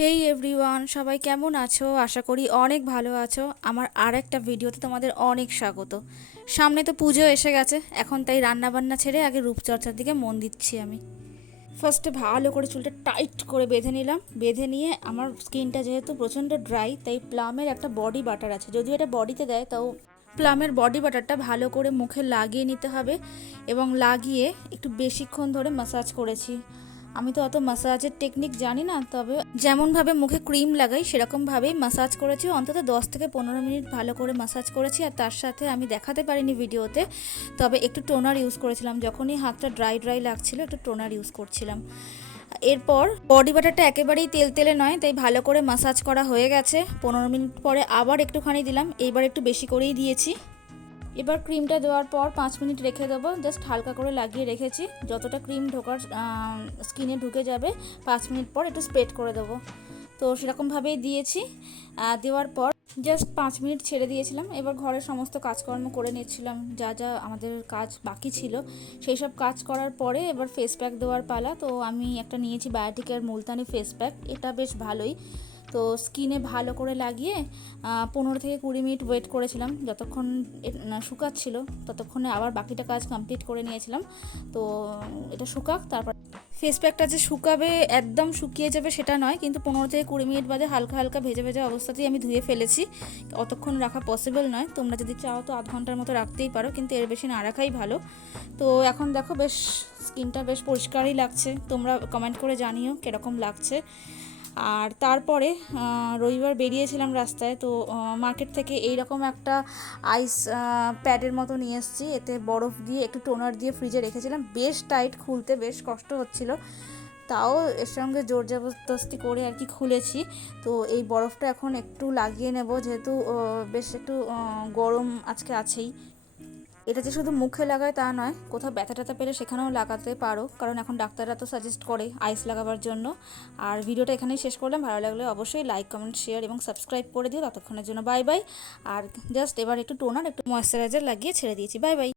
হেই everyone, সবাই কেমন আছো? আশা করি অনেক ভালো আছো। আমার আর একটা ভিডিওতে তোমাদের অনেক স্বাগত। সামনে তো পুজো এসে গেছে, এখন তাই রান্না বান্না ছেড়ে আগে রূপচর্চার দিকে মন দিচ্ছি আমি। ফার্স্টে ভালো করে চুলটা টাইট করে বেঁধে নিলাম। বেঁধে নিয়ে আমার স্কিনটা যেহেতু প্রচণ্ড ড্রাই, তাই প্লামের একটা বডি বাটার আছে, যদিও এটা বডিতে দেয়, তাও প্লামের বডি বাটারটা ভালো করে মুখে লাগিয়ে নিতে হবে এবং লাগিয়ে একটু বেশিক্ষণ ধরে ম্যাসাজ করেছি। আমি তো অত ম্যাসাজের টেকনিক জানি না, তবে যেমনভাবে মুখে ক্রিম লাগাই সেরকমভাবেই ম্যাসাজ করেছি। অন্তত 10 থেকে 15 মিনিট ভালো করে ম্যাসাজ করেছি। আর তার সাথে আমি দেখাতে পারিনি ভিডিওতে, তবে একটু টোনার ইউজ করেছিলাম। যখনই হাতটা ড্রাই ড্রাই লাগছিল একটু টোনার ইউজ করছিলাম। এরপর বডি বাটারটা একেবারেই তেল তেলে নয়, তাই ভালো করে ম্যাসাজ করা হয়ে গেছে। 15 মিনিট পরে আবার একটুখানি দিলাম, এইবার একটু বেশি করেই দিয়েছি। এবার ক্রিমটা দেওয়ার পর 5 মিনিট রেখে দেবো। জাস্ট হালকা করে লাগিয়ে রেখেছি, যতটা ক্রিম ঢোকার স্কিনে ঢুকে যাবে 5 মিনিট পর একটু স্প্রেড করে দেবো। তো সেরকমভাবেই দিয়েছি। দেওয়ার পর জাস্ট 5 মিনিট ছেড়ে দিয়েছিলাম। এবার ঘরের সমস্ত কাজকর্ম করে নিচ্ছিলাম, যা যা আমাদের কাজ বাকি ছিল সেই সব কাজ করার পরে এবার ফেস প্যাক দেওয়ার পালা। তো আমি একটা নিয়েছি বায়োটিকের মুলতানি ফেস প্যাক, এটা বেশ ভালোই। তো স্কিনে ভালো করে লাগিয়ে 15 থেকে 20 মিনিট ওয়েট করেছিলাম, যতক্ষণ শুকাচ্ছিল ততক্ষণে আবার বাকিটা কাজ কমপ্লিট করে নিয়েছিলাম। তো এটা শুকাক, তারপর ফেস প্যাকটা যে শুকাবে, একদম শুকিয়ে যাবে সেটা নয়, কিন্তু 15 থেকে 20 মিনিট বাদে হালকা হালকা ভেজে ভেজে অবস্থাতেই আমি ধুয়ে ফেলেছি। অতক্ষণ রাখা পসিবল নয়, তোমরা যদি চাও তো আধ ঘন্টার মতো রাখতেই পারো, কিন্তু এর বেশি না রাখাই ভালো। তো এখন দেখো বেশ স্কিনটা বেশ পরিষ্কারই লাগছে। তোমরা কমেন্ট করে জানিও কীরকম লাগছে। আর তারপরে রবিবার বেরিয়েছিলাম রাস্তায়, তো মার্কেট থেকে এইরকম একটা আইস প্যাডের মতো নিয়ে এসেছি। এতে বরফ দিয়ে একটু টোনার দিয়ে ফ্রিজে রেখেছিলাম, বেশ টাইট, খুলতে বেশ কষ্ট হচ্ছিল, তাও এর সঙ্গে জোর জবরদস্তি করে আর কি খুলেছি। তো এই বরফটা এখন একটু লাগিয়ে নেব, যেহেতু বেশ একটু গরম আজকে আছেই। এটা যে শুধু মুখে লাগায় তা নয়, কোথাও ব্যথা ট্যাথা পেলে সেখানেও লাগাতে পারো, কারণ এখন ডাক্তাররা তো সাজেস্ট করে আইস লাগাবার জন্য। আর ভিডিওটা এখানেই শেষ করলাম। ভালো লাগলে অবশ্যই লাইক, কমেন্ট, শেয়ার এবং সাবস্ক্রাইব করে দিও। ততক্ষণের জন্য বাই বাই। আর জাস্ট এবার একটু টোনার, একটু ময়েশ্চারাইজার লাগিয়ে ছেড়ে দিয়েছি। Bye bye.